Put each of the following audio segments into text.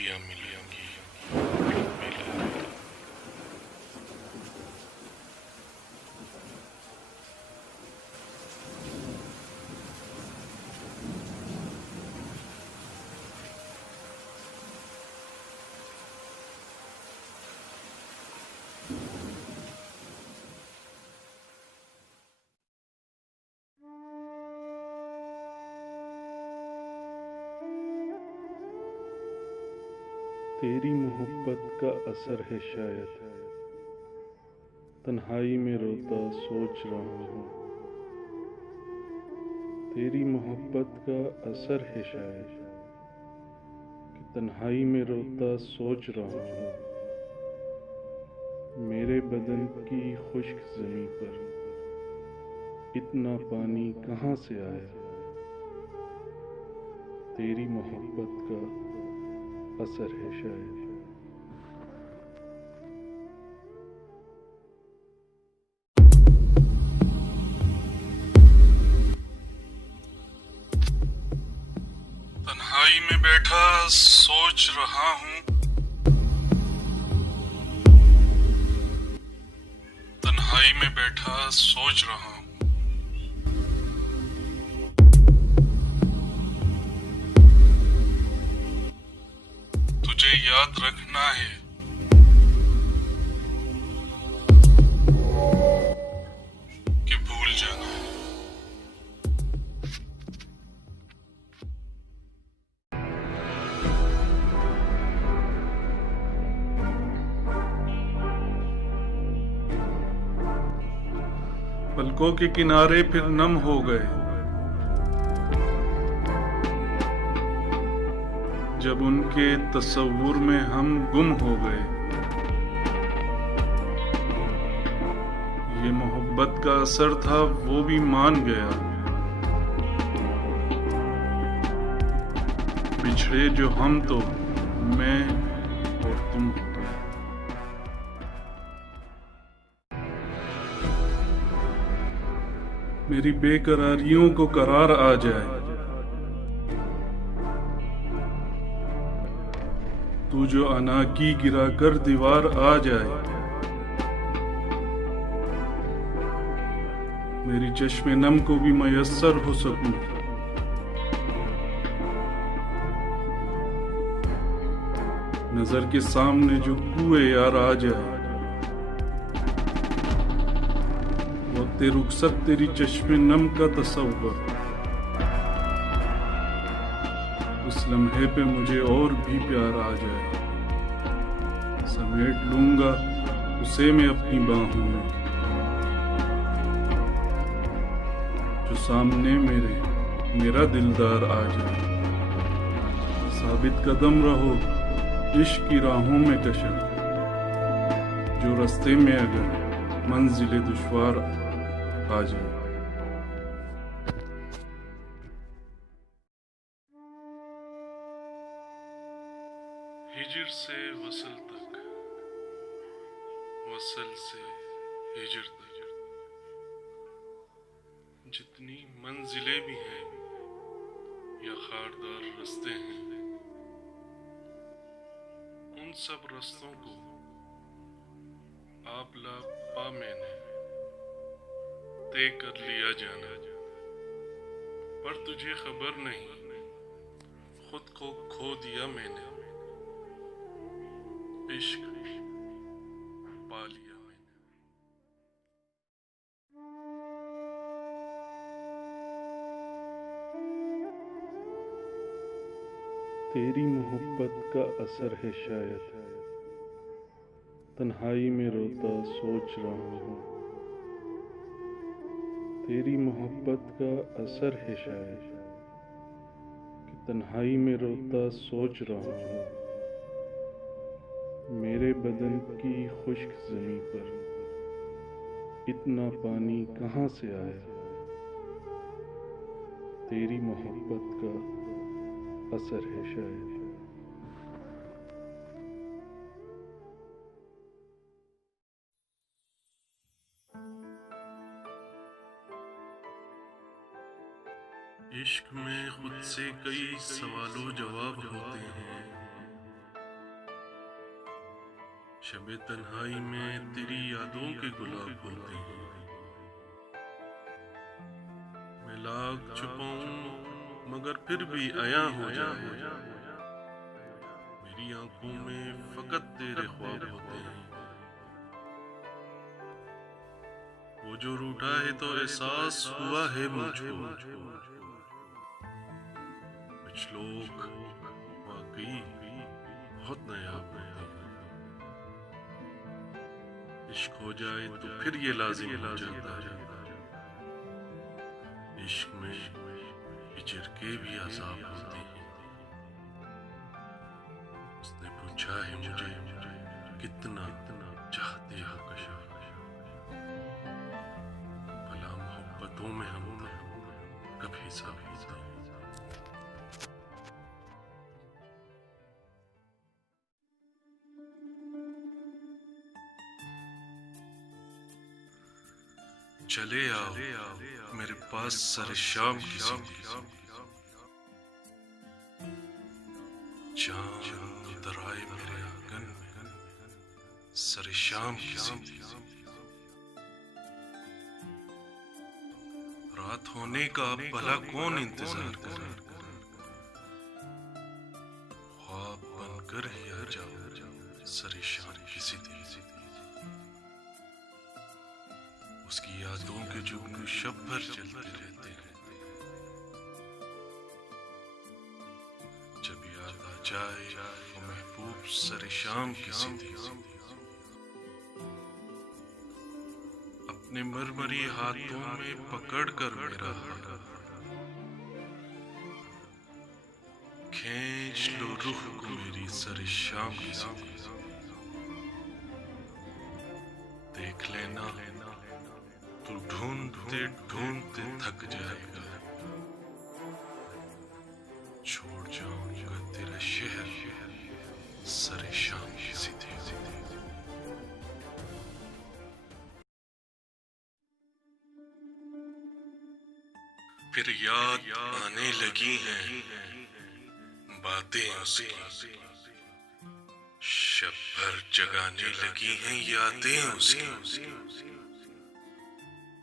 पिया मिलेंगी मिला। तेरी मोहब्बत का असर है शायद, तन्हाई में रोता सोच रहा हूँ। तेरी मोहब्बत का असर है शायद, कि तन्हाई में रोता सोच रहा हूँ। मेरे बदन की खुश्क ज़मीं पर इतना पानी कहाँ से आया। तेरी मोहब्बत का असर है शायद। तन्हाई में बैठा सोच रहा हूँ। तन्हाई में बैठा सोच रहा हूँ। तुझे याद रखना है कि भूल जाना है। पलकों के किनारे फिर नम हो गए, जब उनके तस्वुर में हम गुम हो गए। ये मोहब्बत का असर था, वो भी मान गया। बिछड़े जो हम तो मैं और तुम। मेरी बेकरारियों को करार आ जाए। तू जो अनाकी गिराकर दीवार आ जाए। मेरी चश्मे नम को भी मयस्सर हो सकूं। नजर के सामने जो कुए यार आ जाए। वक्त रुखसत तेरी चश्मे नम का तसव्वुर, उस लम्हे पे मुझे और भी प्यार आ जाए। समेट लूंगा उसे मैं अपनी बाहों में, जो सामने मेरा दिलदार आ जाए। साबित कदम रहो इश्क की राहों में कशा, जो रास्ते में अगर मंजिले दुश्वार आ जाए। हिजर से वसल तक, वसल से हिजर तक, जितनी मंजिलें भी हैं या खारदार रास्ते हैं, उन सब रास्तों को आप लापा मैंने तय कर लिया जाना। पर तुझे खबर नहीं, खुद को खो दिया मैंने, इश्क पा लिया मैंने। तेरी मोहब्बत का असर है शायद, तन्हाई में रोता सोच रहा हूँ। तेरी मोहब्बत का असर है शायद, कि तन्हाई में रोता सोच रहा हूँ। मेरे बदन की खुश्क ज़मीं पर इतना पानी कहाँ से आया। तेरी मोहब्बत का असर है शायद। इश्क में खुद से कई सवालों जवाब होते हैं, शबे तन्हाई में तेरी यादों के गुलाब होते हैं। मैं लाख छुपाऊं मगर फिर भी आया हो जाए। मेरी आंखों में फकत तेरे ख्वाब होते हैं। वो जो रूठा है तो एहसास हुआ है मुझको। कुछ लोग वाकई बहुत नायाब होते हैं। इश्क हो जाए तो फिर ये लाजिम हो जाता है। इश्क में हिजर के भी अज़ाब होते हैं। उसने पूछा है मुझे कितना चाहते हो कशा, भला मोहब्बतों में हम कभी साथ होते हैं। चले आओ मेरे पास सर शाम की जिंदगी, चांद उतर आए मेरे आंगन में सर शाम की जिंदगी। रात होने का भला कौन इंतजार करे, ख्वाब बनकर ही आ जाओ सर शाम की जिंदगी। उसकी यादों के जुगनू शब भर चलते रहते हैं। जब याद आ जाए वो महबूब सर शाम की जिंदगी, अपने मरमरी हाथों में पकड़ कर मेरा खींच लो रूह को मेरी सर शाम की जिंदगी। देख लेना तू ढूंढते ढूंढते थक जाएगा, छोड़ जाऊंगा तेरा शहर सर शाम की जिंदगी। फिर याद आने लगी हैं बातें उसकी, शब भर जगाने लगी हैं यादें उसकी।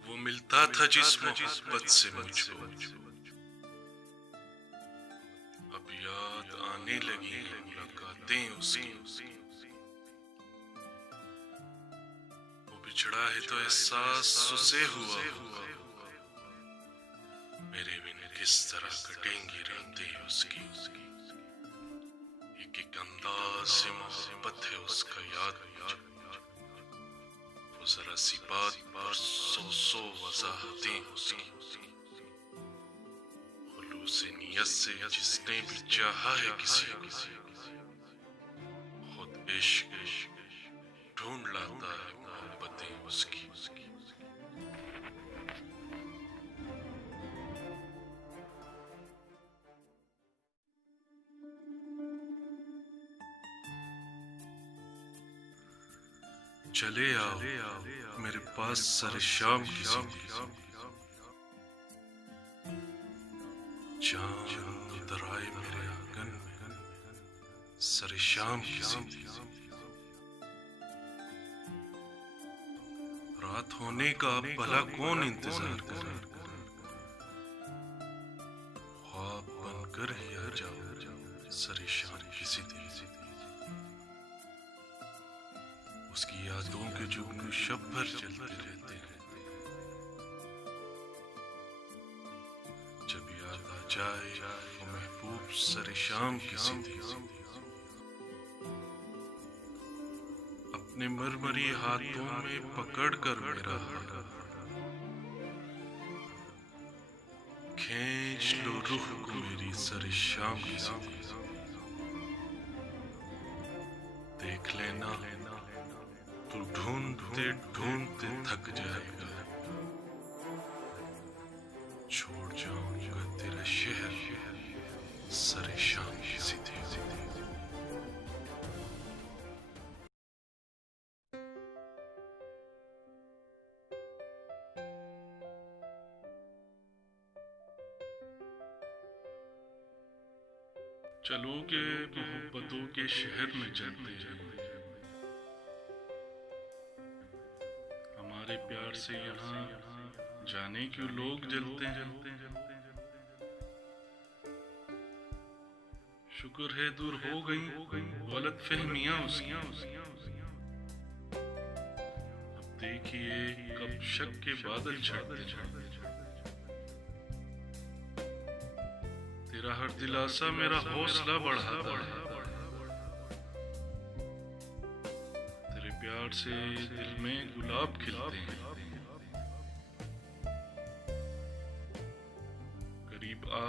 वो मिलता था जिस मोहब्बत से मुझको, अब याद आने लगी हैं मुलाकातें उसकी। वो बिछड़ा है तो एहसास उसे हुआ, मेरे बिन किस तरह कटेंगी रातें उसकी। एक एक अंदाज से मोहब्बत है उसका याद मुझको, वो जरा सी बात पर सौ वजाहतें उसकी। खुलूस-ए नियत से जिसने भी चाहा है किसी को, खुद इश्क ढूंढ लाता है मोहब्बतें उसकी। चले आओ मेरे पास सर शाम की जिंदगी, चांद उतर आए मेरे आंगन में सर शाम की जिंदगी। रात होने का भला कौन इंतजार करे, ख्वाब बनकर ही आ जाओ सर शाम की जिंदगी। उसकी यादों के जुगनू शब भर चलते रहते हैं। जब याद आ जाए वो महबूब सर शाम की जिंदगी, अपने मरमरी हाथों में पकड़ कर मेरा खींच लो रूह को मेरी सर शाम की जिंदगी। देख लेना तू ढूंढते ढूंढते थक जाएगा, छोड़ जाऊंगा तेरा शहर सर शाम की जिंदगी। चलो के मोहब्बतों के शहर में चलते हैं, तुम्हारे प्यार से यहाँ जाने क्यों लोग जलते हैं। शुक्र है दूर हो गई गलत फहमियां उसकी। अब देखिए कब शक के बादल छटते हैं। तेरा हर दिलासा मेरा हौसला बढ़ाता है। तेरे प्यार से दिल में गुलाब खिलते हैं। करीब आ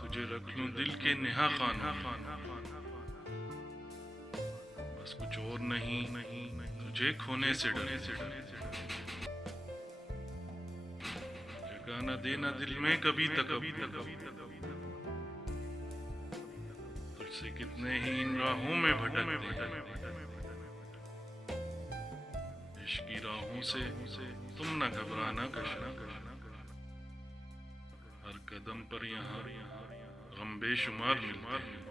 तुझे रख लूं दिल के नेहा खाना। बस कुछ और नहीं तुझे खोने से डरे। जगह न देना दिल में कभी तक। तुझसे कितने ही इन राहों में भटकते हैं। इश्क की राहों से तुम न घबराना कशना। हर कदम पर यहाँ गम बेशुमार मिलते हैं।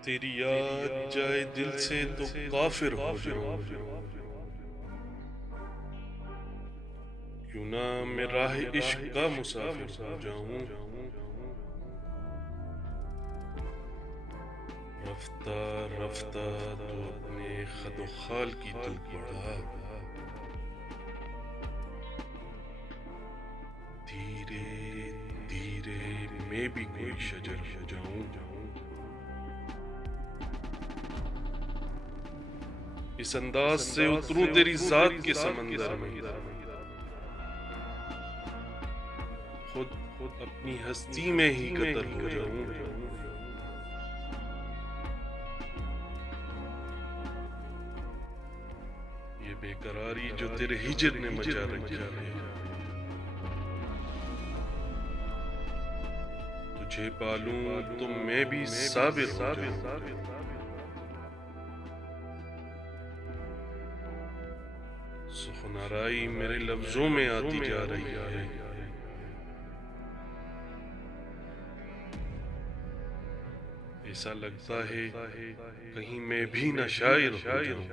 तेरी याद जाए दिल से तो काफिर हो जाऊं। क्यों ना मैं राह इश्क का मुसाफिर हो जाऊं। रफ्ता रफ्ता तो अपने खदो खाल की तू बढ़ा, धीरे धीरे मैं भी कोई शजर हो जाऊं। इस अंदाज से उतरूं तेरी जात के समंदर में, खुद अपनी हस्ती में ही कतर हो जाऊं। ये बेकरारी जो तेरे हिजर ने मचा रखी है, तुझे पालूं तो मैं भी साबिर हो जाऊं। सुखनाराई मेरे लफ्जों में आती जा रही है, ऐसा लगता है कहीं मैं भी न शायर हो जाऊं।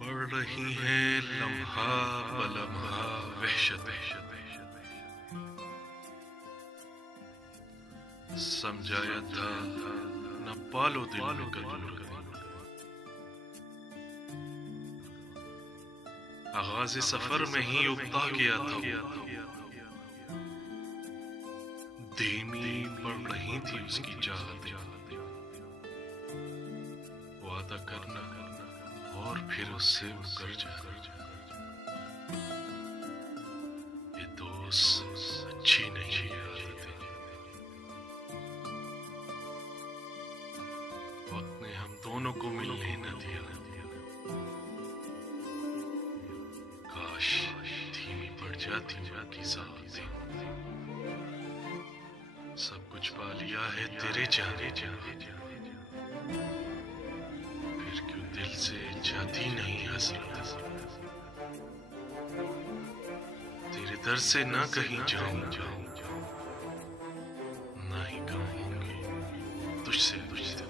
बढ़ रही है लम्हा बलम्हा वहशत, समझाया था न पालो दिल में कदर। आगाज़ सफर में ही उगता गया था, धीमी बढ़ रही थी उसकी चाहत। वादा करना और फिर उससे मुकर जाना, ये दोस्त अच्छी नहीं आदतें। वक्त ने हम दोनों को मिलने न दिया, काश धीमी पड़ जाती उनकी साहतें। सब कुछ पा लिया है तेरे जाने जाने, फिर क्यों दिल से जाती नहीं हसरत। तेरे दर से ना कहीं जाऊं ना ही कहूंगी तुझसे तुझसे।